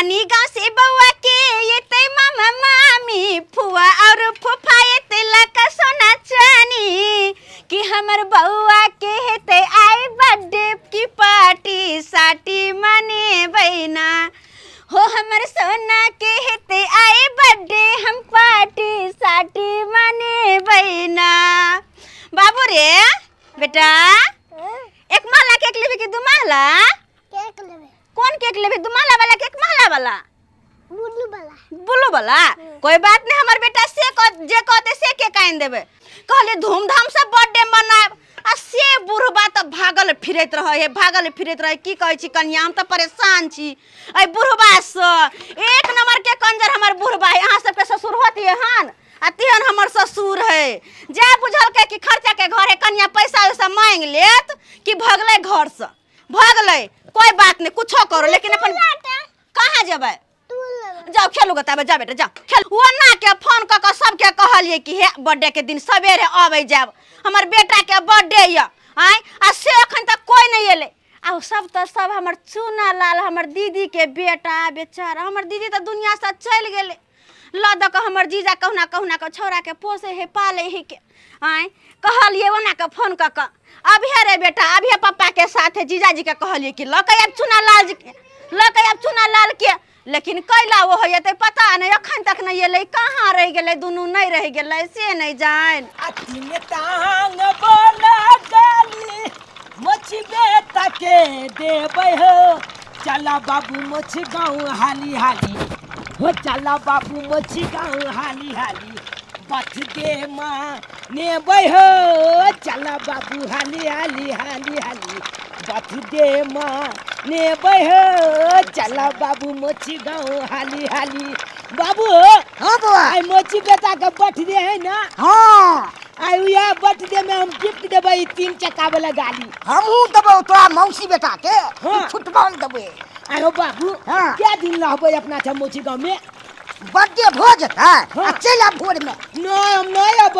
नानी गाँव से बउआ के ये ते मामा मामी फुआ और फूफा ये ते लका सोना चानी कि हमर बउआ के हेते आई बर्थडे की पार्टी साटी मने बहिना हो हमर सोना के हेते आई बर्थडे हम पार्टी साटी मने बहिना। बाबू रे बेटा एक माला केक लेबे कि दू माला? केक लेबे। कौन केक लेबे? दू माला वाला केक माला वाला? ब्लू वाला। ब्लू वाला? कोई बात नहीं हमर बेटा से जे कहते से केक आइन देबे। कहले धूमधाम से बर्थडे मनाब आ से बुढ़बा त भागल फिरैत रहे की कहै छी कन्या हम त परेशान छी ए बुढ़बा से। एक नंबर के कंजर हमर बुढ़बा है। अहाँ सबके ससुर होती हन अतिहन हमर ससुर है। जा बुझल के कि खर्चा के घर है कन्या पैसा वैसा मांग लेत कि भगले घर से भगले। कोई बात नहीं कुछो करो लेकिन अपन कहाँ जेबै? जाओ खेलू गताबे जा बेटा जा खेल। वो ना के फोन क के सबके कहलिए कि हे बर्थडे के दिन सवेरे आबै जाब हमर बेटा के बर्थडे य आय आ से अखन तक कोई नहीं एले। आ सब त सब हमर चूना लाल हमर दीदी के बेटा बेचारा हमर दीदी त दुनिया से चल गेले। लद के हमर जीजा कहना के छोरा के पोसे है पाले है के आय कहलिए ओना के फोन क के अभी रे बेटा अभी पापा के साथ जीजा जी के कहलिए कि ल के अब चूना लाल जी के ल के अब चूना लाल के लेकिन कैला वो है ते पता नहीं अखन तक नहीं एले। कहाँ रह गेले दुनू नहीं रह गेले से नहीं जान। अति में टांग बोला डाली मछी बेटा के देबै हो चला बाबू मछी गाँव हाली हाली हो चला बाबू मछी गाँव हाली हाली बथ दे माँ नेबै हो चला बाबू हाली हाली हाली हाली बथ दे माँ नेबै हो चला बाबू मछी गाँव हाली हाली। बाबू हाँ बुआ आई मोची बेटा का बर्थडे है ना? हाँ आई या बर्थडे में हम गिफ्ट देबै 3 चक्का वाला गाड़ी। हमहू देबो तोरा मौसी बेटा के हाँ। फुटबॉल देबे। आरो बाबू हाँ। क्या दिन रहबै अपना छ मोची गाँव में? बर्थडे हो जेतै हाँ। चल आ भोर में। नहीं हम नहीं अब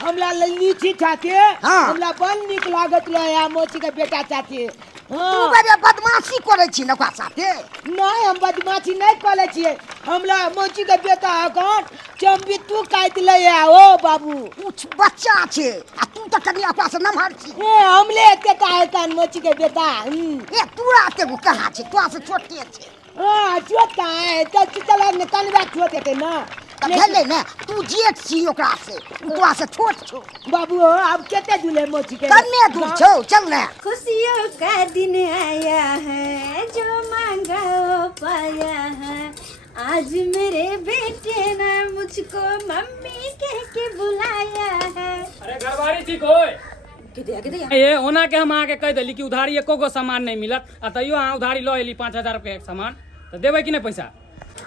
हमरा लीची चाहते हाँ। हमरा बन निक लागत रहे मोची के बेटा चाहते। तू हाँ। बड़े बदमाशी करे छी न ओकरा साथे। नहीं हम बदमाशी नहीं करे छिए हमरा मोची के बेटा अखन चंबितू काट ले ओ बाबू। कुछ बच्चा छे आ तू त कनी ओकरा से नमहर छी। ए हमले एते काहे कान मोची के बेटा। ए तोरा के कहाँ छे? तोरा से छोटे छे। हाँ छोटा है तो चला न कनवा छोटे के ना त भेले न तू जेठ छी ओकरा से तोरा से छोट छो। बाबू अब केते दूले मोची के कन्ने दूर छो चल न। खुशियों का दिन आया है जो मांगा वो पाया है आज मेरे बेटे ने मुझको मम्मी कह के बुलाया है। अरे घरवारी ठीक होय ये ओना के हम आके कह देली कि उधारी एको गो सामान नहीं मिलत आ तैयो अहाँ उधारी लो एली 5000 रुपया के सामान तो देबै कि नहीं पैसा?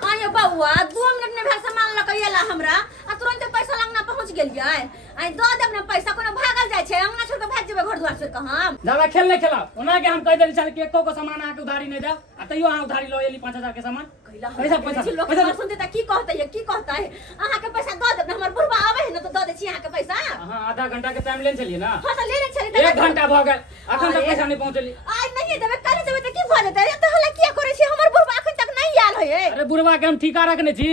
आयो बउआ 2 मिनट में भेल सामान ल के एला हमरा आ तुरंत पैसा लगना पहुंच गेलियै आई दो देब ना पैसा कोनो भागल जाय छै अंगना छोड़ के भाग जेबै घर द्वार छोड़ के हम दादा खेल नहीं खेला ओना के हम कह देली चल कि एको गो सामान आके उधारी नहीं दे आ तैयो अहाँ उधारी लो एली 5000 के सामान पैसा लोग सुनते त की कहता है अहाँ के पैसा दो देब ना हमर बुढ़बा आवे है ना तो दो दे छी अहाँ के पैसा। हां आधा घंटा के टाइम लेन चलिए ना। हां त लेने छली 1 घंटा भ गेल अखन तक पैसा नहीं पहुंचली। आई नहीं देबे कल देबे त की भ जेतै त हला किया करे छी हमर बुढ़बा अखन तक नहीं आयल है। अरे बुढ़वा के हम ठिका रखने छी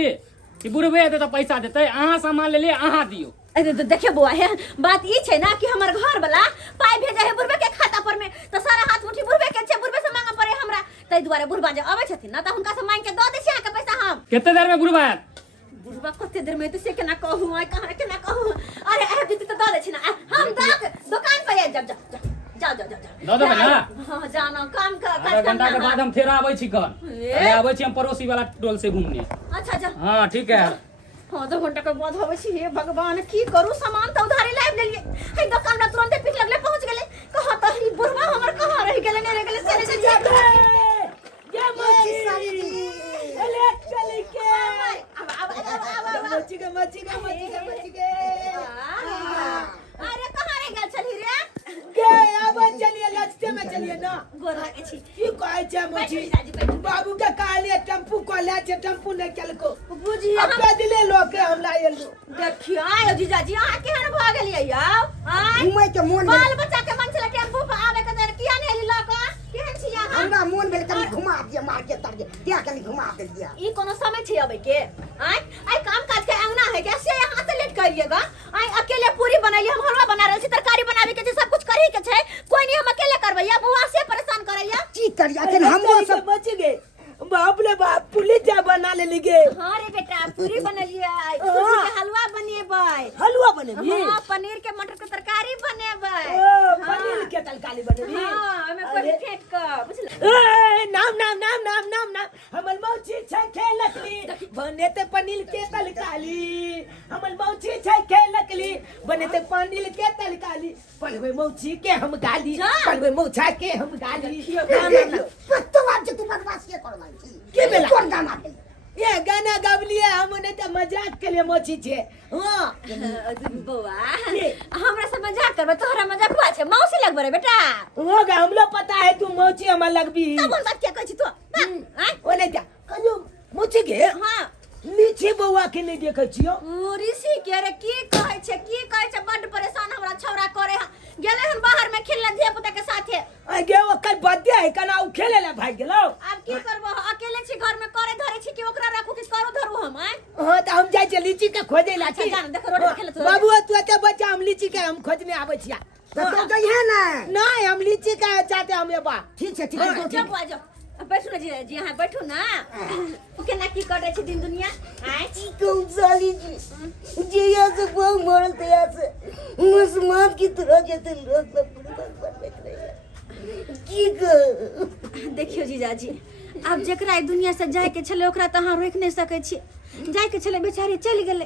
कि बुढ़वे एते त पैसा देतै अहाँ सामान ले लिए अहाँ दियो। अरे तो देखिए बुआ है बात ई छै ना कि हमर घर वाला पाई भेजे है बुढ़बे के खाता पर में तो सारा हाथ मुट्ठी बुढ़बे के छै बुढ़बे से मांगा पड़े हमरा तै दुआरे बुढ़बा जे आवे छथिन ना त हुनका से मांग के द दे छी अहाँ के पैसा हम। कितने देर में बुढ़वा आयत? बुढ़बा कते देर में तो से केना कहूं आई कहां केना कहूं अरे आ दीदी तो द दे छी ना हम दुकान पे जा जा दो दो ना। हां जाना काम का आधा घंटा के बाद हम फिर आबै छी घर अरे आबै छी हम पड़ोसी वाला टोल से घूमने। अच्छा जा हां ठीक है। हाँ 2 घंटा के बाद होवे छी। हे भगवान की करू सामान त उधारी लाइब लेलिए हे दुकान में तुरंत पीठ लगले पहुंच गेले कहां त ई बुढ़वा हमर कहां रह गेले नहीं रह गेले से जा ये मोची साली ले चल के मोची के अरे कहां रह गेल छली रे के अब चलिए लचते में चलिए ना गोरा के छी की कहै छै मोची बाबू के कहलिए टेम्पू को ले छै टेम्पू नहीं चलको बुझी अब दिले लोग के हमरा एलो देखियो आयो जीजाजी अहाँ केहन भ गेलियै यौ आय घुमै के मोन बाल बच्चा के मन छले टेम्पू पे आवे के किया नहीं एली ल क केहन छी अहाँ? हमरा मोन भेल कनी घुमा मार के तर के क्या कनी घुमा के दिया ई कोनो समय छै अबै के आई काम काज के अंगना है क्या से यहां से लेट करिएगा आई अकेले पूरी बनैली हम हलवा बना रहल छी तरकारी बनावे के छै सब कुछ करही के छै कोई नहीं हम अकेले करबै या बुआ से परेशान करैया की करिया के हमरो सब बच गए बाप रे बाप पुलिस जा बना ले लिगे हां रे बेटा पूरी बनलिए सूजी के हलवा बनेबै हलवा बनेबी हां पनीर के मटर के तरकारी बनेबै पनीर के तरकारी बनेबी हां हमें कोई फेंट के बुझल ए नाम नाम नाम नाम नाम नाम हमर मौची छै खेलकली बनेते पनीर के तरकारी हमर मौची छै खेलकली बनेते पनीर के तरकारी पलवे मौची के हम गाली पलवे मौछा के हम गाली तो आज तू बकवास के करवाई के बेला कौन गाना के ये गाना गावलिए हमने त मजाक के लिए मौची छै हां बौआ हमरा से मजाक करबे तोहरा मजाक हुआ छै मौसी लगबे रे बेटा होगा हमलो पता है तू मौची हमर लगबी तब बात क्या कहै छी तू ओने जा कहियो मौची के हां नीचे बौआ के नहीं देखे छियो ऋषि के रे की कहै छै बड परेशान हमरा छौरा करे गेले हन बाहर में खेलला धिया पुता के साथे आ गे ओकर बर्थडे है कना उ खेले ले भाग गेलो अब की करबो अकेले छी घर में करे धरे छी कि ओकरा राखू कि करो धरू हम हां त हम जाय छै लीची के खोजे ला छी जान देख रोड खेलत बाबू तू के बच्चा हम लीची के हम खोजने आबै छिया तो जइहे ना नहीं हम लीची के चाहते हम ये बा ठीक है जब आ जाओ बैठू ना जी हां बैठू ना केना की करे छी दिन दुनिया की कहूं साली जी जे यहाँ से बहुत मरल तैयार से मुसलमान की तरह जैसे लोग सब पूरी की कह देखियो जीजाजी अब जेकरा ई दुनिया से जाय के छले ओकरा त अहाँ रोक नहीं सकै छी जाय के छले बेचारी चल गेले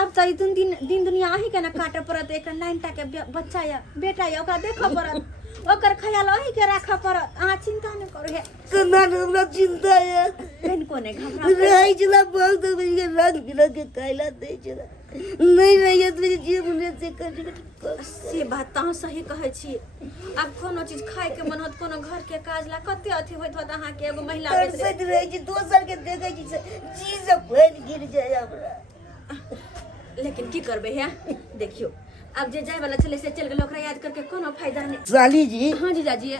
अब त ई दिन दुनिया अही के ना काटे पड़त एक लाइनटा के बच्चा या बेटा या ओकरा देखो पड़त ओकर ख्याल अही के राखा पड़त अहाँ चिंता नहीं करू हे कना हमरा चिंता है कहीं कोने घबरा रही चला बहुत मुझे रंग बिरंग के कायला दे चला नहीं रही तो जी मुझे से कर से बात त सही कहै छी अब कोनो चीज खाए के मन होत कोनो घर के काज ला कते अथी होत होत अहाँ के एगो महिला तरसत रही छी दोसर के देखे छी चीज सब फैल गिर जाए हमरा लेकिन की करबे है देखियो अब जे जाय वाला चले से चल गेल ओकरा याद करके कोनो फायदा नहीं साली जी हां जीजाजी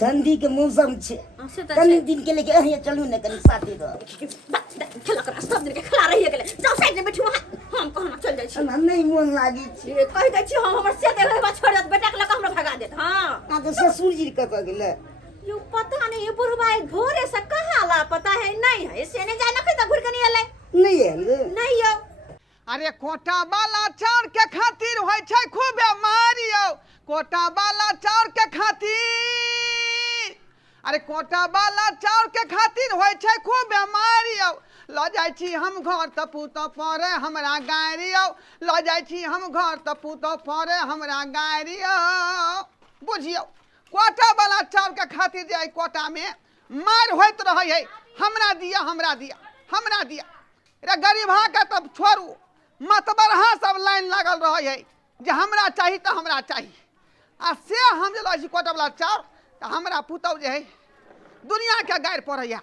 ठंडी के मौसम छे से त कनी दिन के लेके अहिया चलू न कनी साथे रह खेला कर सब दिन के खिला रही गेले जाओ साइड में बैठू हम कहना चल जाय छी नहीं मन लागी छे कह दै छी हम हमर से देबे बा छोड़ देत बेटा के लक हमरा भगा देत हां आ तो ससुर जी कत गेले यो पता नहीं ये बुढ़वा भोरे से कहां ला पता है नहीं है से नहीं जाय न कहीं घुर के नहीं आले नहीं है नहीं यो अरे कोटा वाला चाउर के खातिर होय छै खूबे मारियो कोटा वाला चाउर के खातिर अरे कोटा वाला चाउर के खातिर होय छै खूबे मारियो ल जाय छी हम घर त पुतो परे हमरा गारियो ल जाय छी हम घर त पुतो परे हमरा गारियो बुझियो कोटा वाला चाउर के खातिर जे कोटा में मार होइत रहै है हमरा दिया रे गरीबा के तब छोड़ू मतबरहा सब लाइन लागल रहे है जे हमरा चाहिए तो हमरा चाहिए आ से हम जे लसी कोटा वाला चाउर तो हमरा पुतौ जे है दुनिया के गायर पड़ैया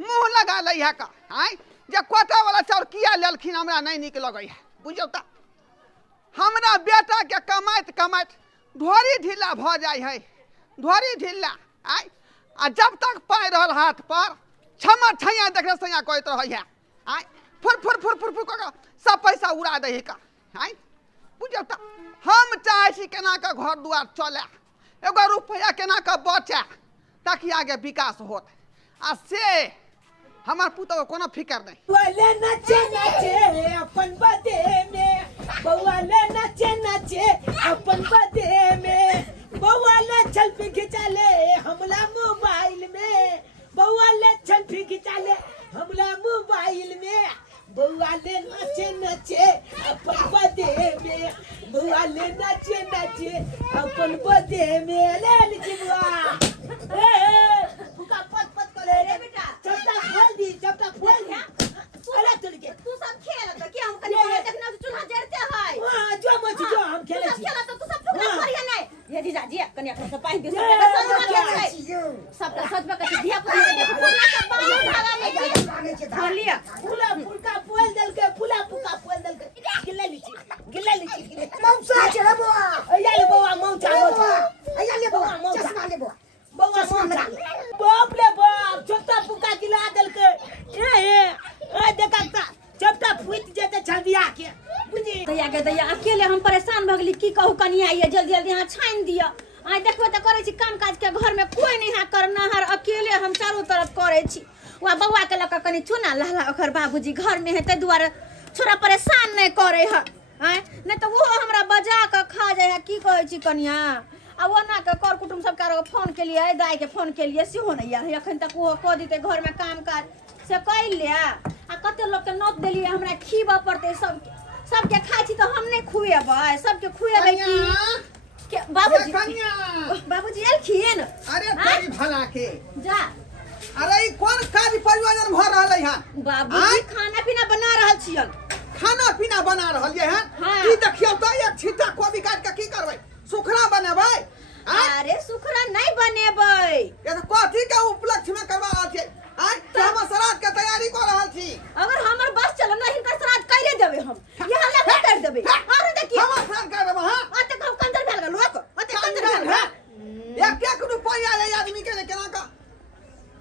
मुँह लगा लैया का आय जे कोटा वाला चाउर किया लेलखिन हमरा नहीं निक लगैया बुझियौ त हमरा बेटा के कमाइत कमाइत ढोरी ढीला भ जाय है ढोरी ढीला आय आ जब तक पाय रहल हाथ पर छमा छैया देखले सैया कहैत रहैया आय फुर फुर फुर फुर फुर कर सब पैसा उड़ा दे का आय बुझियौ त हम चाहे छी केना के घर दुआर चले एगो रुपया केना के बचे ताकि आगे विकास होत आ से हमार पुतौ कोनो फिकर नहीं वाले नचे नचे अपन बदे में बौआ ले नचे अपन बदे में बौआ ले सेल्फी खिंचा ले हमला मोबाइल में बौआ ले सेल्फी खिंचा ले हमला मोबाइल में बौआ ले नचे अपन बदे में बौआ ले नचे अपन बदे में ले लिखवा फुका पत पत करे रे बेटा चपटा खोल दी अरे चल के तू सब खेल त के हम कनी देखना चूल्हा जरते है हां जो मच जो हम खेले छी खेला तो तू सब फुकना करिया नहीं ये जीजाजी कनी अपना से पाई दे सब सच में कथि धिया पुता के फुकना सब बाहर भागा ले धर लिया फुला फुका पोल दल के फुला फुका पोल दल के गिल्ला लीची मौसा चला बुआ अया ले बौआ मौचा अया ले बुआ चश्मा ले बुआ बौआ मौचा बाप रे बाप छोटा आगे दैया अकेले हम परेशान भ गेली की कहू कनिया ये जल्दी जल्दी यहाँ छाइन दिया आई देखबे त करे छी काम काज के घर में कोई नहीं करना हर अकेले हम चारों तरफ करे छी वा बउआ के लक कनी चुना लहला ओकर बाबूजी घर में है ते दुआरे छोरा परेशान नहीं करे है हैं नहीं तो वो हमरा बजा के खा जाय है की कहै छी कनिया आ वो ना के कर कुटुम सब के फोन के लिए दाई के फोन के लिए सेहो नहीं यार अखन तक वो क दिते घर में काम काज से कइ ले आ कते लोग के नोट देलिए हमरा खीबा पड़ते सबके खाइ छी तो हम नहीं खुएबै सबके खुएबै की बाबूजी बाबूजी एलखिन अरे तेरी भला के जा अरे ई कोन काज परियोजना भ रहलै हन बाबूजी खाना पीना बना रहल छियन खाना पीना बना रहल ये हन हाँ। की देखियो तो एक छिट्टा कोबी काट के की करबै सुखरा बनेबै अरे सुखरा नहीं बनेबै ये तो कथी के उपलक्ष्य में करवा रहल छी आज तो हम श्राद्ध के तैयारी कर रहल छी अगर हमर बस चल नहीं हिनकर श्राद्ध कैले देबै हम यहाँ लगा कर देबै और देखिए हम श्राद्ध कर देबै हां अते कम कंदर भेल गेल लोक अते कंदर भेल गेल एक रुपया ले आदमी के केना का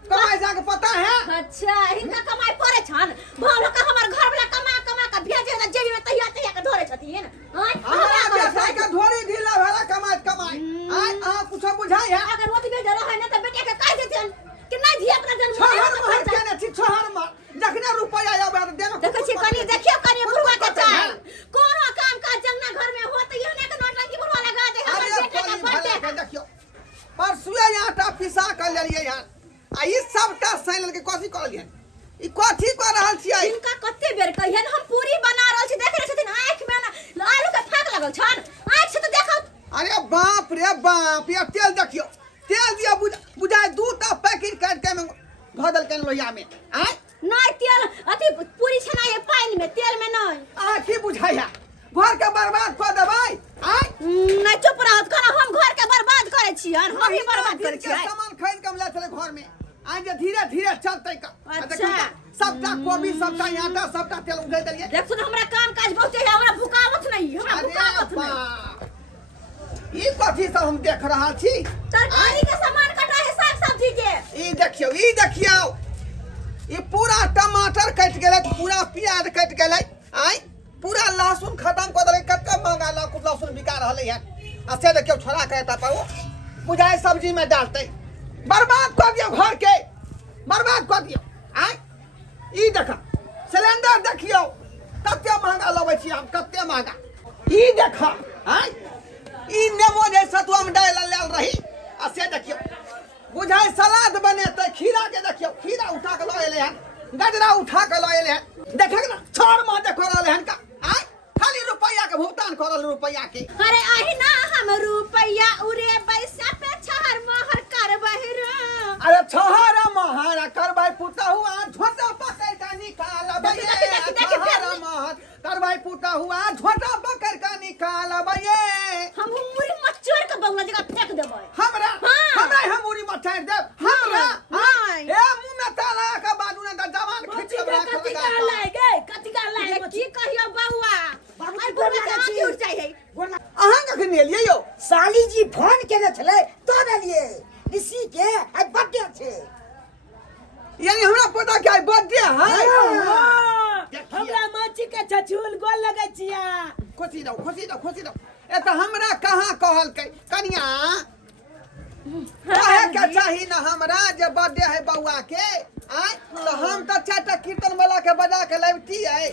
कमाई जाके पता है अच्छा हिनका कमाई पड़े छन भलो का हमर घर वाला कमा के भेजे ना जेबी में तहिया के धरे छथिन हमरा बेटा के धोरी ढीला भेला कमाई आज आ कुछ बुझाई है अगर मोती भेज रहे ना त बेटे के काट देथिन कि नहीं धी अपना जन्म शहर में के ने छी शहर में जखने रुपया आवे देना देखै छी कनी देखियो कनी बुढ़वा के चाय कोनो काम काज जंगना घर में होत ये ने के नोटंकी बुढ़वा लगा दे हमर बेटा के बर्थडे देखियो परसुए आटा पिसा कर लेलिए यार आ ई सबटा सैलन के कथी करलिए ई कथी कर रहल छी इनका कत्ते बेर कहियन हम पूरी बना रहल छी देख रहे छथिन आंख में ना आलू के फाक लगल छन आंख से तो देखौ अरे बाप रे बाप ये तेल देखियो तेल दिया बुझाए दूटा पैकेट काट के में भदल के लोहिया में आ नहीं तेल अथी पूरी छना है पानी में तेल में नहीं आ की बुझाया घर के बर्बाद कर देबै आ नहीं चुप रहत कना हम घर के बर्बाद करे छी हम ही बर्बाद करे छी सामान खरीद के ले चले घर में आज धीरे धीरे चलते का अच्छा। सबटा कोबी सबटा आटा सबटा तेल उधर देलिए देख सुन हमरा काम काज बहुते है हमरा भुकावत नहीं हमरा अरे भुकावत नहीं बाप ई कथी सब हम देख रहा छी तरकारी के सामान कटा है साग सब्जी के ई देखियो ई पूरा टमाटर कट गेलै पूरा प्याज कट गेलै आई पूरा लहसुन खत्म कर देलै कते महंगा लहसुन बिका रहलै है आ से देखियो छोड़ा कहता पाओ बुझाए सब्जी में डालते बर्बाद कर दियो घर के बर्बाद कर दियो आई ई देखा सिलेंडर देखियो कते महंगा लबै छी हम कते महंगा ई देखा आई ई नेमो जैसा तो हम डाल लेल रही आ से देखियो बुझाए सलाद बनेते खीरा के देखियो खीरा उठा के ल एले हन गजरा उठा के ल एले हन देखे ना छोर में देखो रहले हन का आई खाली रुपया के भुगतान करल रुपया के अरे आही ना हम रुपया उरे पैसा पे छहर महर करबहि रे अरे छोहर महर करबै पुता हुआ झोटा पकड़ के निकालबै छोहर महर करबै पुता हुआ झोटा पकड़ के निकालबै हम मुरी मचोर के बंगला जगह फेंक देबै हमरा हम मुरी मचार देब हमरा नहीं। ए मुंह में ताला के बादू ने जवान खींच के रख लगा कथी का लाए की कहियो बउआ आई बुढ़वा के आंख उठ जाय है अहाँ कखन एलियै यौ साली जी फोन केने छले तो देलिए ऋषि के आज बर्थडे छे यानी हमरा पता के आई बर्थडे है हमरा माची के छछुल गोल लगै छिया खुशी रहो ए त हमरा कहाँ कहलकै कनिया कहे के चाही ना हमरा जे बर्थडे है बउआ के आय तो हम त चारटा कीर्तन वाला के बजा के लैबती है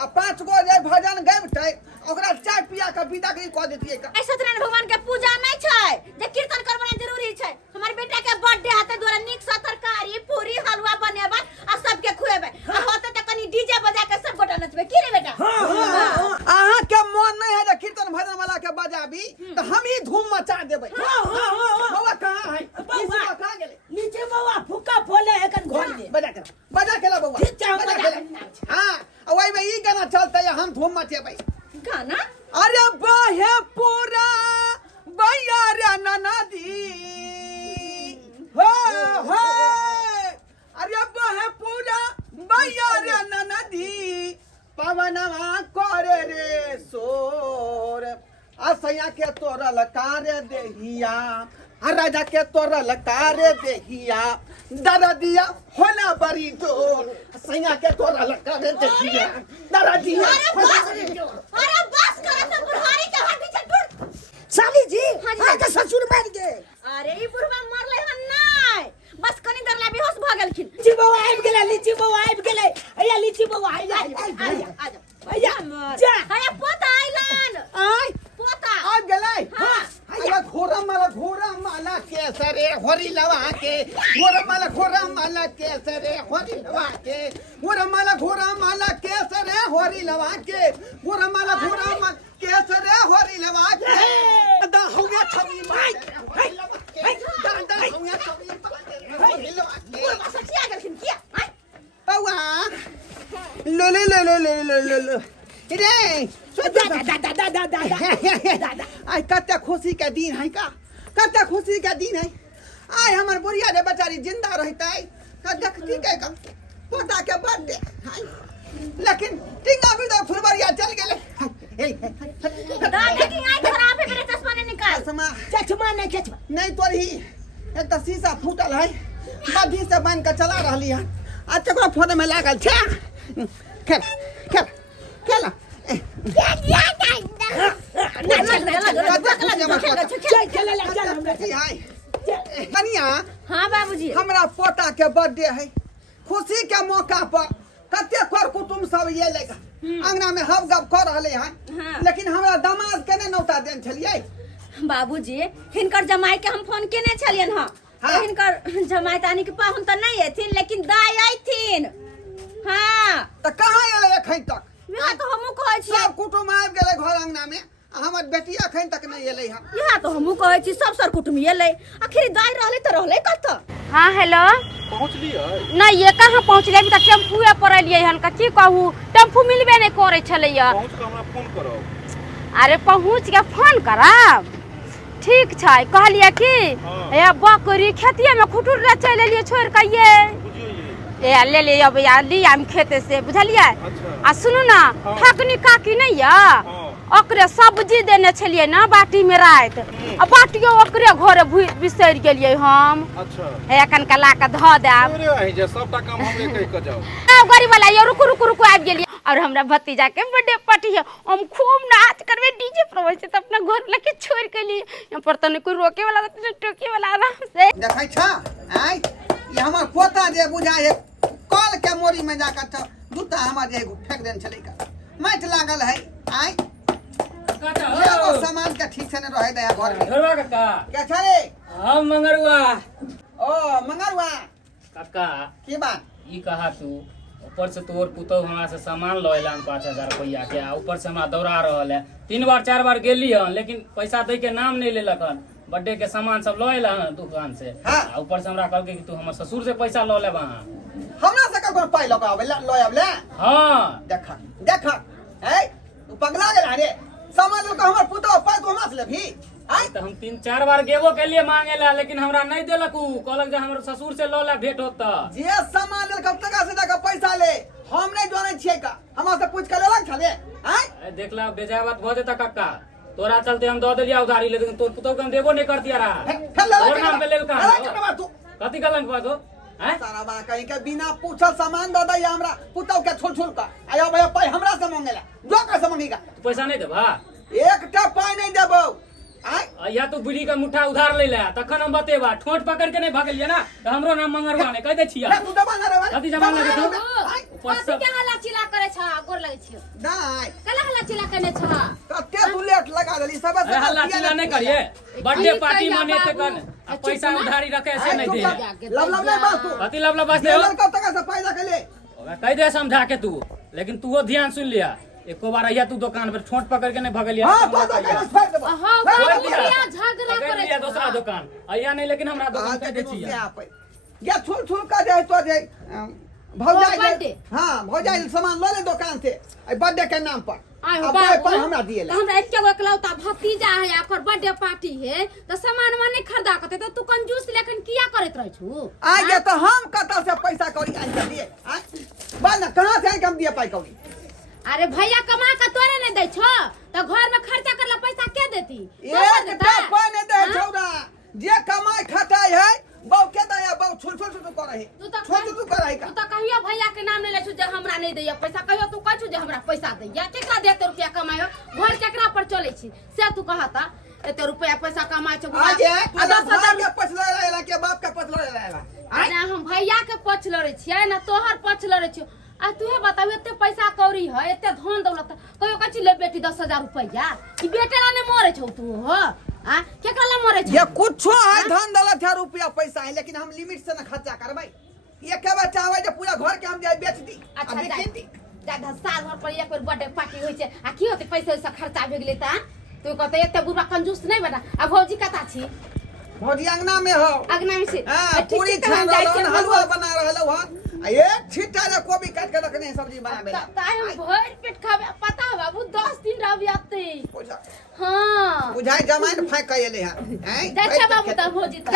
आ 5 गो जे भजन गैबतै ओकरा चाय पिया के विदा के क देतियै का ऐ सत्यनारायण भगवान के पूजा नहीं छै जे कीर्तन करबना जरूरी छै हमर बेटा के बर्थडे हाथे द्वारा नीक सा तरकारी पूरी हलवा बनेबै आ सबके खुएबै आ होते त कनी डीजे बजा के सब गोटा नचबै की रे बेटा अहाँ के मन नहीं है जे कीर्तन भजन वाला के बजाबी तो हम ही धूम मचा देबै बउआ कहाँ है बउआ कहाँ गेलै नीचे बउआ फुक्का फोले एकन घोल दे बजा के ला बउआ ठीक छै, हम बजा बजा के ला हां ओइ में ई गाना चलतै हम धूम मचेबै गाना अरे बाहे पूरा बैया रे ननदी हो अरे बाहे पूरा बैया रे ननदी पवनवा करे रे सोर असैया के तोरल कारे देहिया राजा के तोरल कारे देहिया दरदिया होला बड़ी जोर सैया के तोरल कारे देहिया दरदिया होला बड़ी जोर अरे बस ससुर मार गे अरे ई बुढ़वा मरले हन नहीं बस कनी देर ला बेहोश भ गेलखिन लीची बउआ आबि गेलै लीची बउआ आबि गेलै अया लीची बउआ आइ जा अया जा अरे पोता आइलन आइ पोता आ गेलै हां अया घोड़ा माला केसरे होरी लवा के घोड़ा माला केसरे होरी लवा के घोड़ा माला केसरे होरी लवा के घोड़ा माला केसरे होरी लवा के दा हो गया छवि माई दा हो गया छवि होरी लवा के बुढ़वा सचिया गेलखिन किया आइ बउआ लो रे आई कते खुशी के दिन है का कते खुशी के दिन है आई हमर बुढ़िया रे बेचारी जिंदा रहते देखती के का पोता के बर्थडे लेकिन टिंगा भी तो फुलवरिया चल गेले दादा की आंख खराब है मेरे चश्मा ने निकाल चश्मा नहीं तोरी एक तो शीशा फूटल है बधी से बन के चला रहली है आ चकरा फोन में लागल छे खेला कनिया हां बाबूजी हमरा पोता के बर्थडे है खुशी के मौका पर कते कर कुटुम सब ये लेगा अंगना में हव गप कर रहले हैं लेकिन हमरा दामाद के ने नौता देन छलिए बाबूजी हिनकर जमाई के हम फोन केने छलियन हां हाँ। हिनकर जमाई तानी के पाहुन त नहीं एथिन लेकिन दाई आइथिन हां त कहां एले एखन तक यहाँ तो हमू कहै छी सब कुटुम आबि गेले घर अंगना में हमर बेटी एखन तक नहीं एले हम यहाँ तो हमू कहै छी सब सर कुटुम एलै आखिर दाई रहले त रहले कत हाँ हेलो पहुँचलियै नहीं ये कहाँ पहुँचलियै अभी तक टेम्पूए पर एलियै हन की कहू टेम्पू मिलबे नहीं करे छलैया पहुँच कऽ हमरा फोन करब अरे पहुँच के फोन करब ठीक छै कहलियै कि हाँ। ये बकरी खेतिए में खुटुर ले चल एलियै छोड़ के ये बुझियो ए ये ले ले अब या लिया हम खेते से बुझलियै अच्छा आ सुनू ना हाँ। ठकनी काकी नहीं या हाँ ओकरे सब्जी देने छलियै ना बाटी में रात आ बाटियो ओकरे घरे बिसरि गेलियै हम अच्छा हे एखन के ला के ध देब अरे आही जे सबटा काम हमरे कहि कऽ जाओ गरीब वाला ये रुकु आबि गेलियै और हमरा भतीजा के बर्थडे पार्टी है हम खूब नाच करबे डीजे पर बजे त अपना घर लेके छोड़ के लिए यहाँ पर तो कोई रोके वाला टोके वाला आराम से देखै छ आइ ये हमर पोता जे बुझाय है कल के मोरी में जाकर त दूटा हमर जे फेंक देन छलै का माटि लागल है आइ एगो सामान के ठीक से न रहे दया घर में घरवा काका क्या छले हम मंगरुआ ओ मंगरुआ काका की बात ई कहा तू ऊपर से तोर पुतौ हमरा से सामान ल एला 5000 रुपया के आ ऊपर से हमरा दौड़ा रहल है 3 बार 4 बार गेली हन लेकिन पैसा दे के नाम नहीं लेलक हन बर्थडे के सामान सब ल एला हन दुकान से हाँ। आ ऊपर से हमरा कहलके कि तू हमर ससुर से पैसा ल लेबा हमरा से ककर पाई लगा आवे ल आवे हां देख ए तू पगला गेला रे सामान को हमर पुतौ पाई तो हमरा से लेभी आइ तो हम 3-4 बार गेबो के लिए मांगे ला लेकिन हमरा नहीं देलक उ कहलक जे हमर ससुर से ल ले भेंट होता जे सामान लेल कब तक से का पैसा ले हम नहीं जाने छिए का हमरा से पूछ के लेलक छले आइ देखला बेजाय बात भ जेता काका तोरा चलते हम द देलिया उधारी लेकिन तोर पुतौ के हम देबो नहीं करतिया रा तोर नाम पे लेल कहां कथि कलंक बात हो हैं सारा बा कहीं के बिना पूछल सामान द दई हमरा पुतौ के छोड़ का आयो भाई पाई हमरा से मांगेला जो का से मांगेगा पैसा नहीं देबा एकटा पाई नहीं देबो आइ या तो बुढ़ी का मुठा उधार ले ले तखन हम बतेबा ठोट पकड़ के नहीं भागलिए ना तो हमरो नाम मंगरवा ने कह दे छिया तू दबा ना रे कथि जमान लगे तू ऊपर कथी सब के हल्ला चिल्ला करे छ गोर लगे छियो नहीं कला हल्ला चिल्ला करने छ कते बुलेट लगा देली सब अरे हल्ला चिल्ला नहीं करिए बर्थडे पार्टी मने ते कन पैसा उधारी रखे से नहीं दे लब नहीं बात तू कथि लबला बस दे लेलन कब तक से पैसा के ले कह दे समझा के तू लेकिन तू वो ध्यान सुन लिया एको बार आइया तू दुकान पर छोट पकड़ के नहीं भगलिया हां तो छोड़ देबो हां बढ़िया झगड़ा करे लिया दूसरा दुकान आइया नहीं लेकिन हमरा दुकान कह दे छिया या छुल का जाए तो जाए भौजाई बर्थडे। हां भौजाई सामान ले ले दुकान से बर्थडे के नाम पर आयो अब बाबू पर हमरा दिए ले हमरा एके गो एकलौता भतीजा है ओकर बर्थडे पार्टी है तो सामान माने खरीदा करते तो तू कंजूस लेकिन किया करत रह छु आ गया तो हम कता से पैसा कौड़ी आन के दिए बल ना कहां से हम दिए पाई कौड़ी अरे भैया कमा के तोरे नहीं दै छो तो घर में खर्चा करला पैसा के देती एक पाई नहीं दे छौरा जे कमाई खटाई है बहु के दया बहु छुल कर रही तू तो तू कर रही तू तो कहियो भैया के नाम नहीं ले छु जे हमरा नहीं दैया पैसा कहियो तू कह छु जे हमरा पैसा दैया केकरा देते रुपया कमायो घर केकरा पर चले छी से तू कहता एते रुपया पैसा कमाए छ आज है आ 10,000 के पछला रहेला के बाप के पछला रहेला अरे हम भैया के पछ लड़े छियै ना तोहर पछ लड़े छियै आ तुहे बताऊ एते पैसा कौड़ी है एते धन दौलत कहियो कछि ले बेटी 10,000 रुपया ई बेटा ने मरे छौ तू हो आ के कला मरे छौ ये कुछो है धन दौलत है रुपया पैसा है लेकिन हम लिमिट से ना खर्चा करबै ये के बार चाहबै जे पूरा घर के हम जाय बेच दी अच्छा अब बेच दी जा साल भर पर एक बेर बर्थडे पार्टी होय छै आ की होते पैसा से खर्चा भे गेलै त तू कहते एते बुढ़ा कंजूस नहीं बना आ भौजी कता छी भौजी अंगना में हो अगना में छी हां पूरी छान रहल हलवा बना रहल हो आ एक छिट्टा रे कोबी काट के रखने सब्जी बनाबे ताय हम भर पेट खाबे पता है बाबू 10 दिन रहबी आते हां बुझाई जमाइन फाक के एले हैं देखा बाबू त भौजी त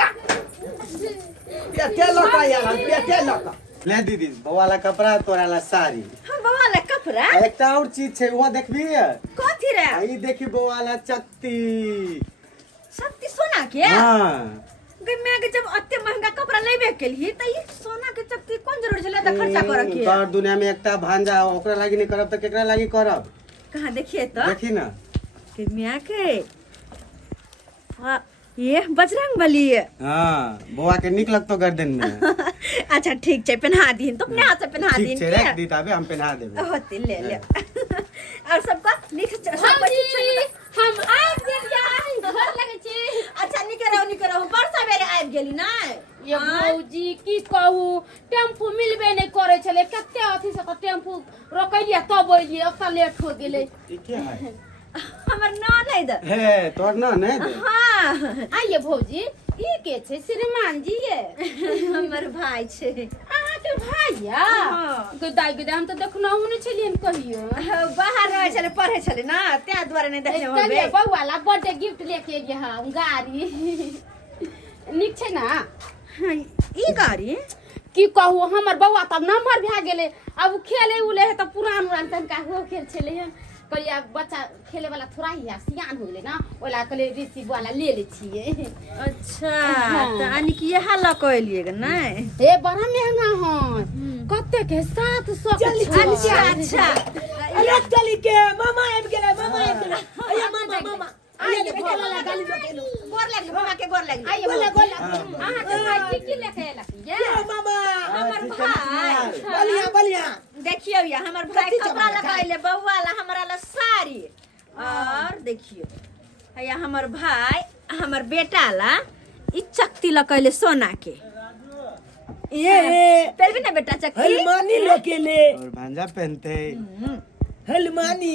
पेटे लका यार पेटे लका ले दीदी बवाला कपड़ा तोराला साड़ी हम बवाला कपड़ा एकटा और चीज छै वो देखबी कथी रे आई देखी बवाला चक्ति शक्ति सोना के हां मैं के जब अत्ते महंगा कपड़ा लेबे के लिए त ये सोना के चक्ति कोन जरूर छले त खर्चा करे के तोर दुनिया में एकटा भांजा ओकरा लागी नहीं करब त केकरा लागी करब कहां देखिए तो देखी ना कि मैं के हां ये बजरंग बली हां बुआ के निक लगतो गर्दन में अच्छा ठीक छै पहना दीन तो अपने हाथ से पहना ठीक दीन छै रख दी तबे हम पहना देबे होती ले ले और सबका लिख सब हम आब गेलियै घर लगे छी अच्छा निके रहो बरसा बेरे आबि गेली ना ये भौजी की कहू टेम्पू मिलबे नहीं करे छले कते अथी से त टेम्पू रोकलिए तब एलिए ओता लेट हो गेले ई के है हमर ना नहीं दे हे तोर ना नहीं दे हां आइए भौजी ई के छै श्रीमान जी ये हमर भाई छै अहाँ के भैया गदाई हम तो देखनहु नहीं छलियन कहियो बाहर रहे छले पढ़े छले ना त्या द्वारा नहीं देखले होबे कलिए बौआला बर्थडे गिफ्ट लेके एलिए हम गाड़ी निक छै ना ई गाड़ी की कहू हमर बौआ तब नंबर भए गेले अब खेले उले है त पुरान तनका हो खेल छले कहलिए बच्चा खेले वाला थोड़ा ही सियान हो गेले ना ओला कहले रिसीव वाला ले ले छिए अच्छा त आनी की यह ला कहलिए ग नै ए बड़ा महंगा है कते के 700 अच्छा अरे चली के मामा आबि गेलै अया मामा आइए बेटा वाला गाली रोकेलु गोर लागली मामा के गोर लागली आइए गोल अहाँ के भाई की लेके एला ये मामा हमर भाई बलिया देखियो या हमर भाई कपड़ा लगाइले बउवा ला हमरा ला साड़ी और देखियो या हमर भाई हमर बेटा ला ई चक्ति लगाइले सोना के ये पहले ना बेटा चक्ति हलमानी लोकेले और भांजा पहनते हलमानी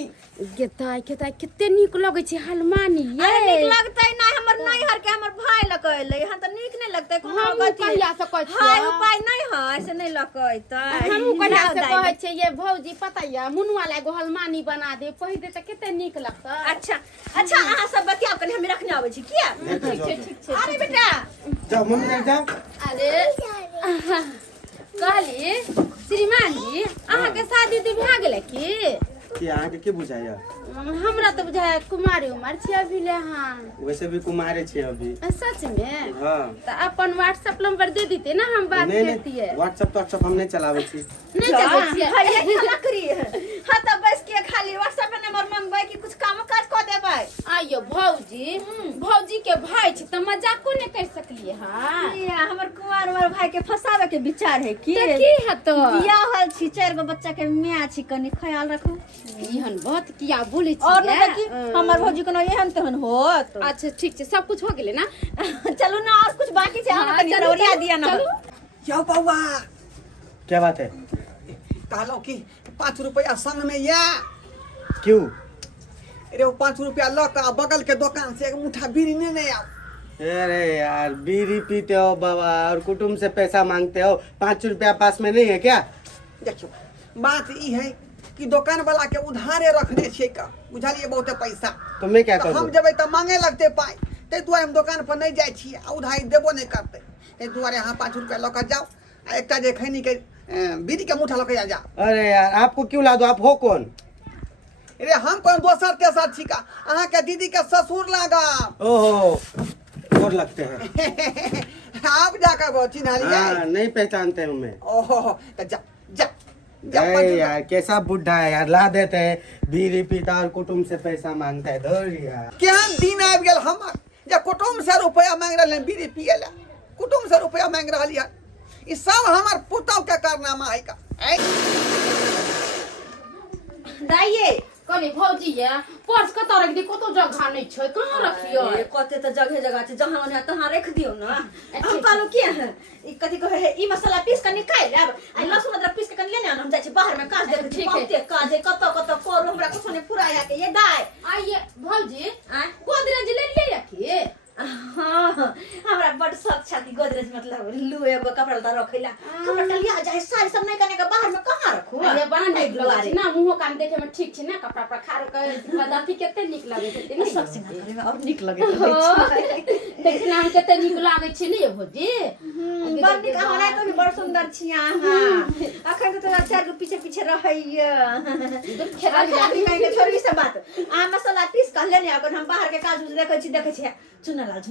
गेताई कितने निक लगे छै हलमानी ये अरे नीक लगतै ना हमर नैहर के हमर भाई लगैले हम त नीक नहीं लगतै कोनो हम गति कहिया से कहै छियै हाय उपाय नहीं है ऐसे नहीं लगतै हम कहिया से कहै छै ये भौजी पता या मुनवा ला एगो हलमानी बना दे पहिर दे त कते निक लगतै अच्छा अहाँ सब बतियाओ कनी हम रखने आबै छी किया ठीक छै अरे बेटा जा मम्मी जा अरे कहली श्रीमान जी अहाँ के शादी भए गेलै की अहाँ के की बुझाया हमरा तो बुझाय कुमारी उमर छी अभी ले हां वैसे भी कुमारे छी अभी सच में हां तो अपन व्हाट्सएप नंबर दे देते ना हम बात करती है व्हाट्सएप हम नहीं चलावे छी नहीं चले छियै ये लकड़ी है हां त बस के खाली व्हाट्सएप नंबर मांगबै कि कुछ काम काज क देबै आइयो भौजी के भाई छी त मजाको नहीं कर सकलिए हां ये हमर कुमार भाई के फसावे के विचार है की तो की हतो बियाह हल छी 4 गो बच्चा के मां छी कनी ख्याल रखू इहन बात किया बोले छी और नहीं कि हमर भौजी कोनो एहन तेहन होत अच्छा ठीक छै सब कुछ हो गेले ना चलू ना और कुछ बाकी छै हम कनी रौरिया दिया ना क्या बाबा क्या बात है कहलो कि 5 रुपया संग में या क्यों अरे वो 5 रुपया लक बगल के दुकान से एक मुठा बीड़ी नहीं आओ अरे यार बीड़ी पीते हो बाबा और कुटुंब से पैसा मांगते हो 5 रुपया पास में नहीं है क्या देखियो बात ई है कि दुकान वाला के उधारे रखने छे का बुझलिए बहुते पैसा तो मैं क्या तो करूं हम जब त मांगे लगते पाई ते दुआरे हम दुकान पर नहीं जाय छी आ उधारी देबो नहीं करते ते दुआरे हां 5 रुपया लक जाओ आ एकटा जे खैनी के बीड़ी के मुठा लक जा अरे यार आपको क्यों ला दो आप हो कौन अरे हम कौन दोसर के साथ छी का अहाँ के दीदी के ससुर लागा ओहो और लगते हैं आप जाकर वो चिन्हा लिया हाँ नहीं पहचानते हूँ मैं ओहो तो जा जा अरे यार कैसा बुढ़ा है यार, ला देते हैं बीड़ी पीता और कुटुम्ब से पैसा मांगता है। धर यार क्या दिन आबि गेल हमर जे कुटुम्ब से रुपया मांग रहले बीड़ी पिए ला, कुटुम्ब से रुपया मांग रहल यार। ई सब हमर पुतौ के कारनामा है का। दाइये कहली भौजी ये पर्स कतऽ रख दी, कतौ जगह नहीं छै, कहाँ रखियो? कते तो जगह जगह छै, जहाँ ओने तहाँ रख दियो ना। हम कहलु के है ई कथि कहे है, ई मसाला पीस के निकाल लेब, आ लहसुन अदरक पीस के कनि लेने आन, हम जाय छी बाहर में काज देख छी। बहुते काज है, कतऽ कतऽ करू, हमरा कुछ नहीं फुराया के। ये दाय आइए भौजी गोदरेज ले लिया की? हाँ हमरा बड़ शौक छाती गोदरेज, मतलब लू एगो कपड़ा लता रखेला, कपड़ा टलिया जाए सारी सब नहीं करने के बाहर में कहाँ रखू? अरे बड़ा नीक लगे छै ना, मुंह कान देखे में ठीक छै ना, कपड़ा पर खार के पदार्थी केते नीक लागे छै, नहीं सब सिंगार करे में और नीक लगे छै। देखि ना हम केते नीक लागे छै नहीं भौजी? बड़ नीक, हमरा तो भी बड़ सुंदर छी अहाँ। अखन तो तोरा चार गो पीछे पीछे रहैया। खेला कहीं के छोड़ी सब बात। आ मसाला पीस के लेने अगर हम बाहर के काज देखे छी चुनालाल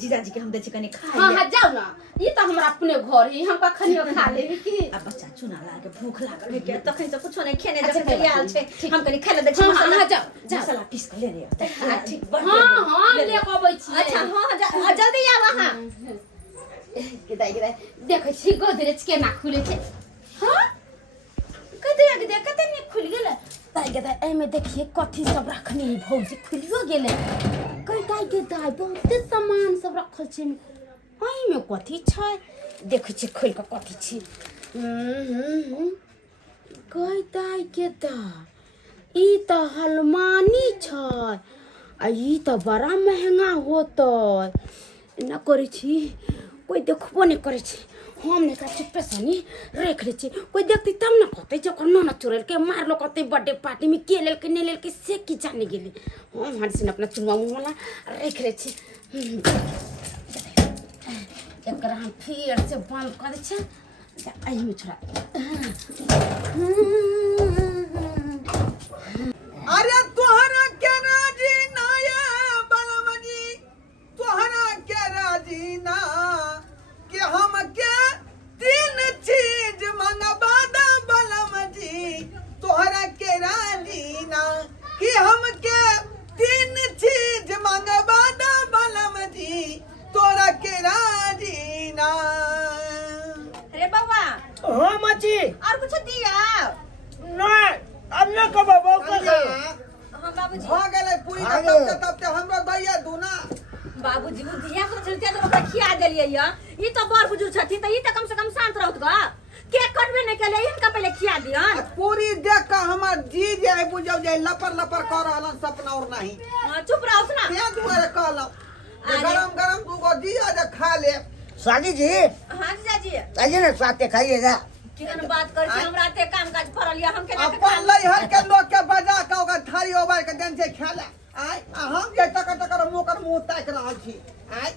जीजाजी के हम दे छी कनी खाए। हां हां जाओ ना, ई त हमरा अपने घर है, हम कखनियो खा लेबी की। अब बच्चा चुनालाल के भूख लागल है के तखन से कुछो नहीं खेने जब तैयार छै, हम कनी खाए ले दे छी। मसाला जाओ मसाला पीस के लेने आ ठीक बड़। हां हां ले के आबै छी। अच्छा हां जल्दी आव अहाँ। के दाई देखै छी गोदरेज केना खुले छै। हां कते नहीं खुल गेलै ताई के दाई, एमे देखिए कथी सब रखनी भौजी खुलियो गेलै। कई के दाई बहुते सामान सब रखल छै, एहि में कथी छै देखै छी खोल के कथी छै। कई दाई के दाई ई त हलमानी छै, आ ई त बड़ा महंगा होतै। एना करै छी कोई देखबो नहीं करे छै, हम नहीं कर चुप्पे से नहीं रख ले छी, कोई देखती तब ना कहते जो करना ना चोरल के मार लो कहते बर्थडे पार्टी में के लेल के नहीं लेल के से की जाने गेली। हम हर से अपना चुनवा वाला रख ले छी। एकरा हम फिर से बंद कर दे छै, एही में छोड़ा। अरे तोहरा के राजी ना ये बलमजी, तोहरा के राजी ना कि हम के तीन चीज मंगवा द बलमजी, तोहरा के राजी ना कि हम के तीन चीज मंगवा द बलमजी, तोरा के राजी ना। अरे बाबा हाँ मची और कुछ दिया? नहीं अब न कबो वो कर। हां बाबूजी हो गेलै पूरी तब ते हमरो दैया दूना। बाबूजी बुधिया को चलते तो ओकरा खिया देलियै य। ई तो बड़ बुजुर्ग छथिन त ई त कम से कम शांत रहत ग। केक कटबे नहीं केले, इनका पहले खिया दियन। पूरी देख के हमर जी जे बुझौ जे लपर लपर कर रहलन सपना और नहीं। हां चुप रहो सुना। ते दुआरे कहलौ गरम गरम दूगो दिया जे खा ले। स्वादी जी हां जीजाजी आइए ना साथे खाइएगा। किन बात कर छी, हमरा ते काम काज पड़ल या, हम केना अपन लइहर के लोग के बजा के ओकर थारी ओबर के देन से खेला। आय हम जे टकर मोकर मुंह ताक रहल छी। आय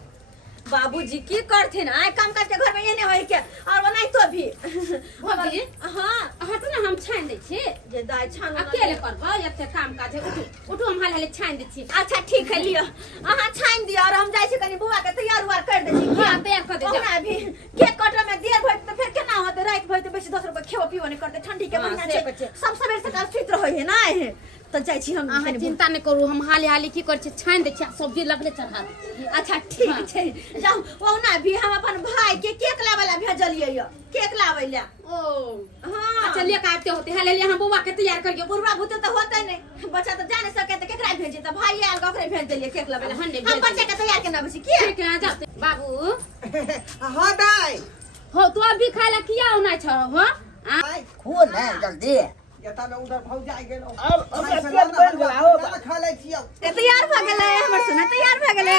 बाबूजी की करथिन? आय काम काज के घर में ये नहीं होय के और बनाई तो भी। भौजी हां हट ना, हम छान दे छी। जे दाई छान अकेले करबो एते काम काज है, उठू हम हाल हाल छान दे छी। अच्छा ठीक है लियो, अहाँ छान दियो और हम जाय छी कनी बुआ के तैयार हुआर कर दे छी। हां तैयार कर दे जा। ओना अभी केक कटरा में देर होय त फिर केना होते? रात भर तो बेसी 10 रुपया खेबो पिबो नहीं करते, ठंडी के हाँ, महीना से छै, बच्चे। सब सवेर से काल सुत रहै है ना तो जाय छी हम। अहाँ चिंता नहीं करू, हम हाल हाल की कर छी छान दे छी, सब्जी लगले चढ़ा दे। अच्छा ठीक छै जाऊ। ओना भी हम अपन भाई के केक लावे ला भेजलियै य, केक लावे ला। ओ हां अच्छा लेके आते होते हाल हाल हम बुआ के तैयार करियो। बुढ़वा भूते तो होते नहीं, बच्चा तो जा नहीं सके तो केकरा भेजे? तो भाई आयल ओकरे भेज देलिए केक लावे ला। हम बच्चा के तैयार केना बसी की? ठीक है जाते बाबू। हां दाई हो तो अभी खाला किया होना छ हो? आय खो ना जल्दी। जता में उधर भौ जाय गेलो। अब पेट बन गेला हो बा। खा ले छियो। तैयार भ गेलै हमर सोना, तैयार भ गेलै।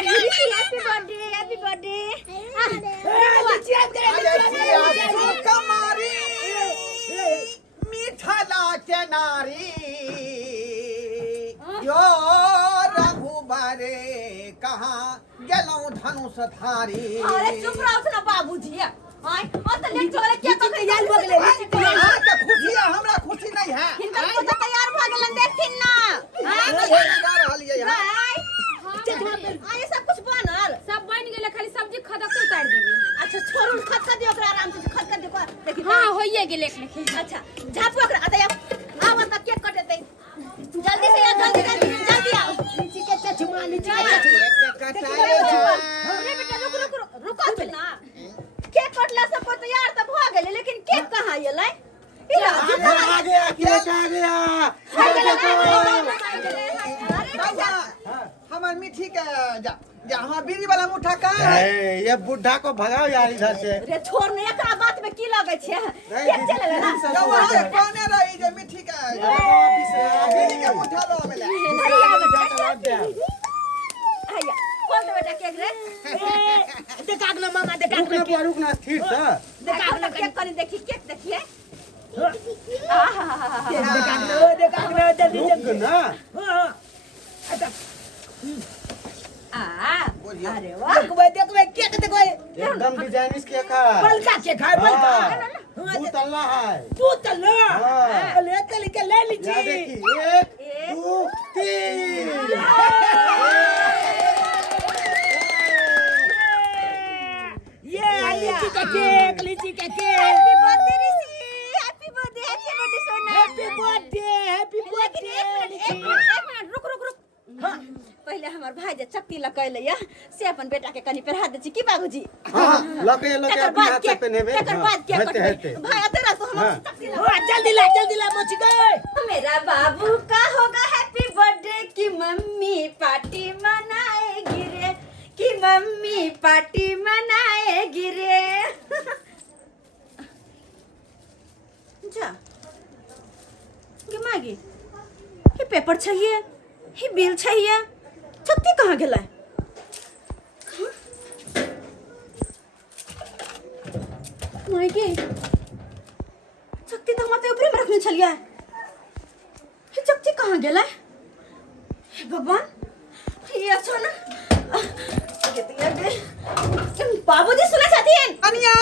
Happy birthday, happy birthday. कमारी मिठला के नारी यो रघुबरे कहाँ गेलौं धनुष धारी। अरे चुप रहो सुना बाबूजी। आय ओ त ले चले के क तैयार भ गेलै। हां के खुशी है, हमरा खुशी नहीं है। हिनका तो तैयार भ गेलन देखथिन ना। हां गा रहलिए हां। आय सब कुछ बनल, सब बन गेले, खाली सब्जी खदक के उतार देबे। अच्छा छोड़ू खटका दियो ओकरा आराम से खटका दियो देखि। हां होइए गेले एक लेखे। थापू ओकरा आता आओ त केक कटे दे जल्दी से आ जल्दी आओ लीची के चचमा लीची के अरे बेटा रुको तो ना केक कटला से को तो यार त भ गेले लेकिन केक कहां गेलै आ गया केक आ गया हमार मिठी के जा जा हाँ बीड़ी वाला मुठा का ये बुढ़ा को भगाओ यार इधर से। रे छोड़ ने एकरा बात में की लगे छे केक चले ना कौन रही जे मिठी के बीड़ी के मुठा लो मेले आया कौन दे बेटा केक रे देखा ना मामा देखा रुकना स्थिर से देखा केक कनी देखी केक देखिए देखा ना जल्दी रुक ना। अरे वाह देखो केक देखो एकदम डिजाइनिश केक है। बलका के खाए बलका दू तल्ला है। तू तल्ला हाँ। ले चल के ले लीची यहाँ देखिए 1 2 3 ये लीची का केक हैप्पी बर्थडे ऋषि हैप्पी बर्थडे सोना हैप्पी बर्थडे एक मिनट रुक हाँ पहले हमार भाई जे चक्की लगैले या से अपन बेटा के कनी पहरा दे छी की बाबूजी हाँ लगे अपने हाथ से पहनेबे। तकर बाद के कटबे भाई तेरा तो हम चक्की लगा जल्दी ला मोची गए मेरा बाबू का होगा हैप्पी बर्थडे की मम्मी पार्टी मनाएगी रे कि मम्मी पार्टी मनाएगी रे जा ये मागी ये पेपर चाहिए ये बिल चाहिए छत्ती कहाँ गेला मागी छत्ती तो हमारे ऊपर में रखने चलिए ये चक्की कहाँ गेला हे भगवान ये अच्छा ना बाबूजी सुना चाहती हैं अनिया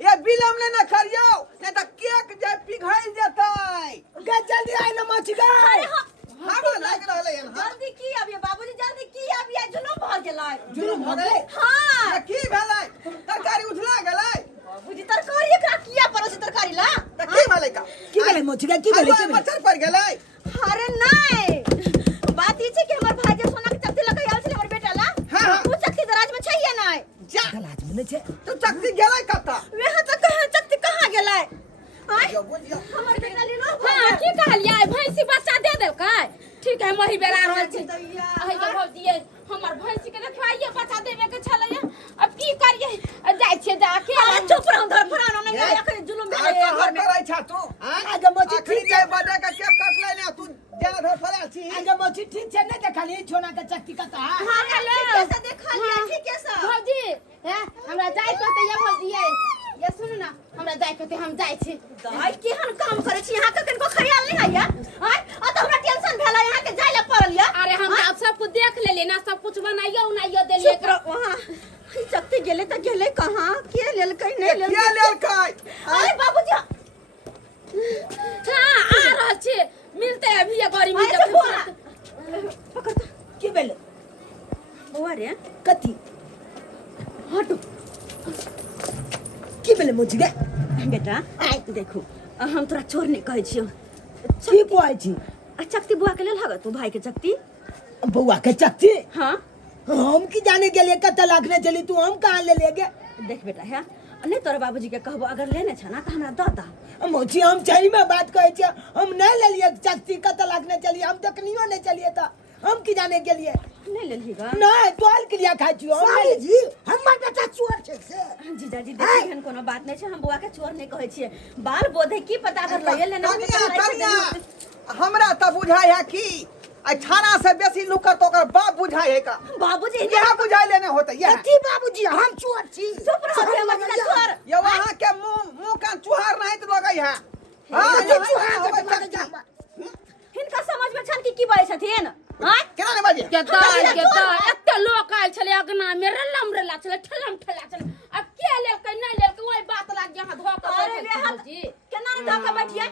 ये बिल हमने न करियो नहीं तो केक जे पिघल जतै जल्दी आई ना मोची गए हम लाग रहले हन जल्दी की अब ये बाबूजी जल्दी की अब ये जुलूम भ गेलै जुलूम हो गए हाँ की भेलै तरकारी उठला गेलै बाबूजी तरकारी एकरा किया परोसी तरकारी ला त की भेलै का की भेलै मोची गए की भेलै मच्छर पड़ गेलै अरे नहीं बात ई छै कि हमर भाई जे सोना के चक्की लगा आयल छले हमर बेटा ला हाँ। वो चक्की दराज में छैये नहीं जा गलाज में छे तू चक्की गेलै कता वहां तक कहां चक्की कहां गेलै आय हमर बेटा ले लो हाँ की कहलिए भैंसी बच्चा दे देलकै ठीक है मही बेरा रहल छी अहि के भौजी हमर भैंसी के देखवाइए बच्चा देबे के छलै अब की करिए जाय छिए जाके चुप रहो धर फरानो नहीं आया के जुलूम भेलै घर में करै छा तू आगे मोची आखरी के बर्थडे का केक कटलै ना तू जेना धर फरा छी आगे मोची ठीक छे नहीं देखली छोना के चक्की का ता हां हेलो कैसे देखा लिया ठीक है सर भौजी हमरा जाय पड़ते ये भौजी ये सुन ना हमरा जाय पड़ते हम जाय छी दाई केहन काम करे छी यहां के कनको ख्याल नहीं आया आय आ तो हमरा टेंशन भेला यहां के जाय ले पड़ल या अरे हम अब सब कुछ देख लेले ना सब कुछ बनाइयो उनाइयो देलिए चुप रहो वहां चक्की गेले त गेले कहां के लेलकै नहीं के लेलकै लेलकै अरे बाबूजी हां आ रहल छी मिलते अभी ये गाड़ी में आय बोला पकड़ की भेलै बुआ रे कथी हटो की भेलै मोची गए बेटा देखो हम तोरा चोर नहीं कहै छियो की कोइ छी आ चक्ती बुआ के लेल हग तू भाई के चक्ती बउआ के चक्की हां हम की जाने के लिए कत लाखने चली तू हम कहां ले लेगे देख बेटा है नहीं तोरा बाबूजी के कहबो अगर लेने छ ना त हमरा द दा मोची हम सही में बात कहै छी हम नहीं ले लिए चक्की कत लाखने चली हम तकनियो नहीं चलिए त हम की जाने के लिए नहीं लेलही गा नहीं तोल के लिए खाइ छी हम जी हमर बेटा चोर छै से जीजाजी देखी हन कोनो बात नहीं छै हम बुआ के चोर नहीं कहै छियै बाल बोधे की पता अगर लगे लेना कनिया हमरा त बुझाय है कि आ थाना से बेसी लुका तो ओकर बाप बुझाय है का बाबूजी यह बुझाय लेने होता यह कथी बाबूजी हम चोर छी चुप रहो हमर बेटा चोर ये वहां के मुंह का चुहार नहीं तो लगई है हिनका समझ में छन की बाई छथिन हां केना ने बाजे के एते लोग आयल छले अगना में रलम रला छले ठलम ठला छले अब के लेलकै नहीं लेलकै ओई बात लाग यहां धोके अरे बैठल बेहद छी केना रे धोके बैठिए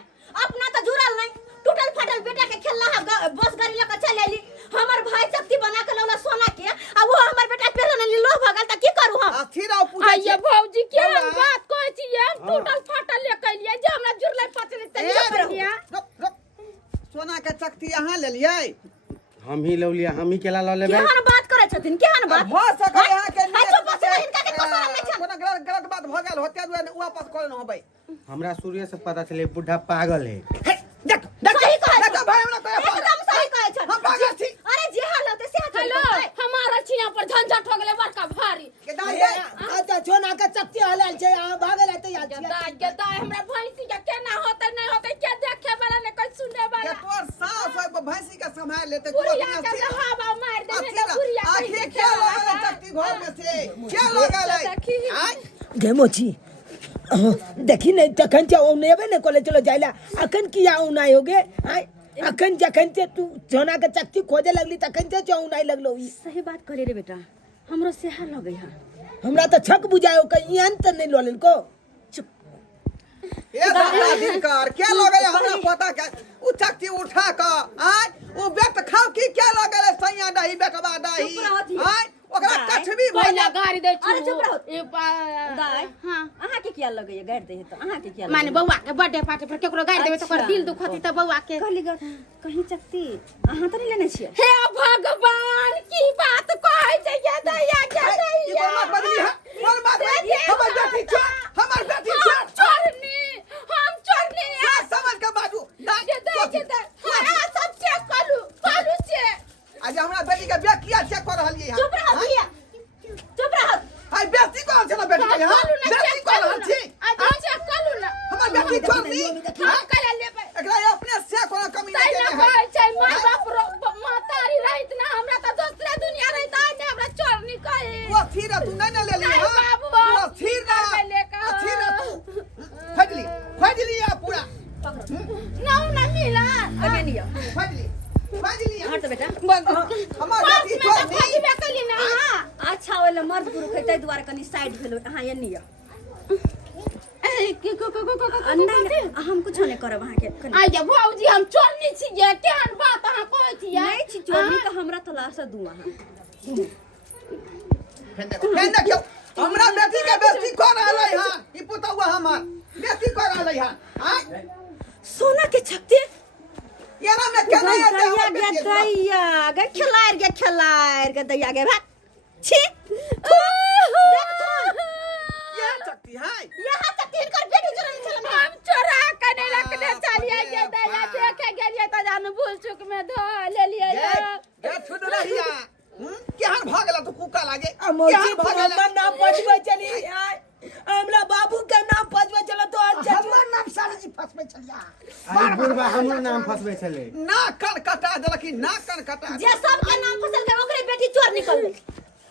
अपना तो जुड़ल नहीं टूटल फाटल बेटा के खेलना है बस गाड़ी लेकर चल आली हमर भाई चक्ती बना के लौला सोना के आ वो हमर बेटा पेरन लो भगल त की करू हम अथीरा पूछे आइए भौजी के बात कहै छी हम टूटल फाटल लेके लिए जे हमरा जुड़ले पचले त के चक्ति यहाँ ले लिए हम ही लो लिया, हम ही केला लो लेबे। केहन बात करे छथिन, केहन बात हो सके यहाँ के हाय चुप बस इनका के शरम नहीं छन। कोनो गलत बात भ गेल होते दुआरे वापस कर न होबै। हमरा सूर्य से पता चले बुढ़ा पागल है। देख देख सही कहै देख भाई हमरा कहे एकदम सही कहै छन। हम पागल छी। अरे जे हाल होते से हाल हेलो हमारा छिया पर झंझट हो गेले बड़का भारी के दाई अच्छा छोना के चक्ति हलाल छै आ भागल है तैयार छी के दाई हमरा भैंसी के केना होतै नहीं होतै के देखे वाला ने कोई सुने के वाला तोर सास है भैंसी के संभाल लेते बुढ़िया के हवा मार देने के बुढ़िया आखिर क्या लगा चक्ति घर में से क्या लगा ले आय घेमोची देखी नहीं तखन से ओनेबे ने कोले चलो जाइला अखन किया उनाई होगे आय अखन जखन से तू सोना के चक्ति खोजे लगली तखन से उनाई लगलो ई सही बात कहले रे बेटा, हमरो से हाल हो गई है। हमरा तो छक बुझायो कहीं अंत नहीं लोलन को ये दादा दिन कर क्या लगे हमरा पता के उ चक्ति उठा के आय ओ बेट खाओ की क्या लगे ले सैया दही बेटवा दही आय ओकरा कछबी पहला गाड़ी दे अरे चुप रहो। ए दाई हां अहाँ के किया लगे गाड़ दे तो अहाँ के किया लगे माने बउआ के बर्थडे पार्टी पर केकरो गाड़ी देबे तो ओकर दिल दुखती त बउआ के कहली ग कहीं चक्ति अहाँ तो नहीं लेने छिए। हे भगवान की बात कहै छै ये दैया के ई कोन बात बदली है कोन बात बदली हमर बेटी छ हमर बेटी छ हम चोरनी समझ के बाजू के दे हां सब चेक करू से आज हमरा बेटी के बियाह किया चेक कर रहलिए यहां चुप रहो भैया, चुप रहो। हाय बेटी को चला बेटी के यहां बेटी को रहल छी आज चेक करू ना हमर बेटी छोड़नी हम कला लेबै एकरा अपने से कोनो कमी ताई नहीं ना देने है कहै छै माय बाप मातारी रहित ना हमरा त दोसरे दुनिया रहित आइ ने हमरा चोरनी कहै वो फिर तू नहीं ले ली नहीं हां बाबू वो फिर ना फिर तू फजली या पूरा ना मिला आगे नहीं आओ। फजली हट बेटा। हमर बेटी छोड़नी खोजबे कली ना अच्छा ओले मर्द पुरुष है तै दुआरे कनी साइड भेलो अहाँ ये नहीं आओ। नहीं हम कुछ नहीं करब अहाँ के कनी। आइ भौजी हम चोरनी छी ये केहन बात अहाँ कहै छी नहीं छी चोरनी का हमरा तलाश दू अहाँ। फेन देखियो हमरा बेटी के बेटी कोन रहलै हां ई पुतौआ हमर बेटी कोन रहलै हां हां सोना के छक्ति येना में केना है दैया गे दैया गे खिलाड़ के दैया गे भाग छी देख तो ये चक्ति है यहाँ तक तीन कर बेटी चोरनी चलन हम चोरा के नहीं रखने चलिए ये दैया देखे गेलिए त जान भूल चुक में धो ले लिए गे छुड रहिया केहन भ गेला तू कुका लागे मोची हमर नाम पजबै चली आय हमरा बाबू के नाम पजबै चलो तो अच्छा हमर नाम सारजी फसबै छलिया अरे बुढ़वा हमर नाम फसबे चले ना कन कटा देलक ना कन कटा जे सब के नाम फसल के ओकरे बेटी चोर निकल ले।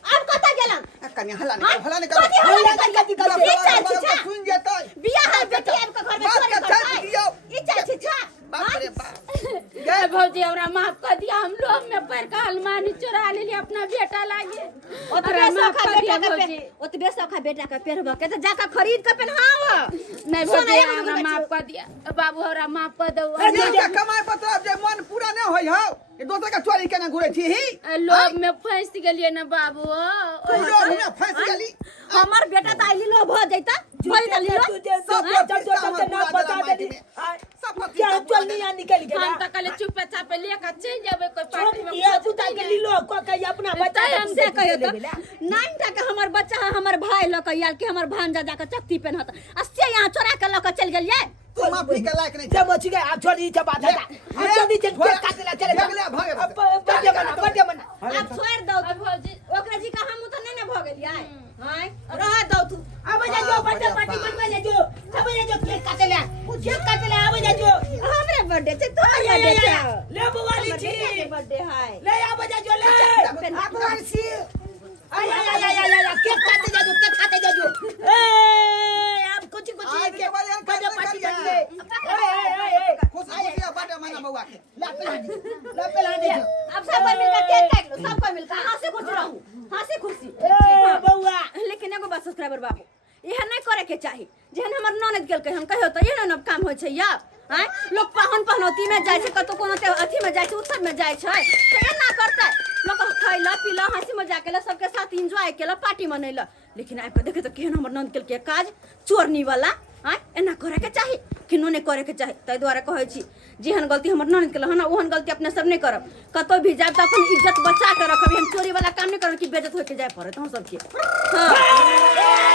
अब कता गेलन कन्या हला निकल कथी हल्ला निकल ई चाल छी छा सुन जेतै बियाह है बेटी आब के घर में बात चोरी के करता छाप दियो ई चाल छी छा बाप रे बाप गे भौजी हमरा माफ कर दिया हम लोग में पर का अलमारी चुरा लेली अपना बेटा लागे ओतबे सखा बेटा के पेरब के त जाका खरीद के पहनाव। नहीं भौजी हमरा माफ कर दिया बाबू हमरा माफ कर दो जे कमाई पत्र जे मन पूरा न होई हो ये दोसर के चोरी केना घुरे छी लोभ में फंस गेलिए ना बाबू तू लोग में फंस गेली हमर बेटा त आइली लो भ जैता भइल त लियो सब नाम बता देली सब क्या चल नहीं यहाँ निकल गया हम त कले चुप चाप लेकर चल जाबे कोई पार्टी में ये पुता के लीलो को कही अपना बच्चा हमसे कहियो तो नाइन टा के हमर बच्चा हमर भाई ल के आल के हमर भांजा जाके चक्ति पहनत अस्से यहाँ चोरा के ल के चल गेलिए। तू माफी के लायक नहीं जब मची गए आप छोड़ी छ बात है अब जल्दी चल काटला चले अब बर्थडे मना अब छोड़ दो अब भौजी ओकरा जी का हम त नहीं न भ गेलिए हां रह दो तू अब जा जो बर्थडे पार्टी बनवा जा जो सब जा जो केक काटला अब जा जो हमरे बर्थडे छे तो बर्थडे छे ले बुवाली छी बर्थडे है ले अब जा जो ले भगवान सी आय केक काटे जा जो ए अब कुछ आज के बाद यार बर्थडे पार्टी बनवे खुशी बर्थडे मना बउआ के ला पेला दे अब सब कोई मिलकर केक काट लो सब कोई मिलकर हंसी खुशी रहू हंसी खुशी ए बउआ लेकिन एगो बात सब्सक्राइबर बाबू यह नहीं करे के चाहिए जेहन हमर ननद गेल के हम कहियो तो ये न काम होय छै या हैं लोग पाहन पहनौती में जाय छै कतो कोनो अथी में जाय छै उत्सव में जाय छै तो एना करतै लोग खैला पीला हंसी मजाक केला सबके साथ एंजॉय केला पार्टी मनैला लेकिन आइ के देखे तो केहन हमर ननद गेल के काज चोरनी वाला हैं एना करे के चाहिए किनो नहीं करे के चाहे ताहि द्वारे कहै छी जेहन गलती हमर ननद केलक हन ओहन गलती अपने सब नहीं करब कतौ भी जाब त अपन इज्जत बचा के रखब हम चोरी वाला काम नहीं करब कि बेइज्जत होके जाय पड़त हम सबके हाँ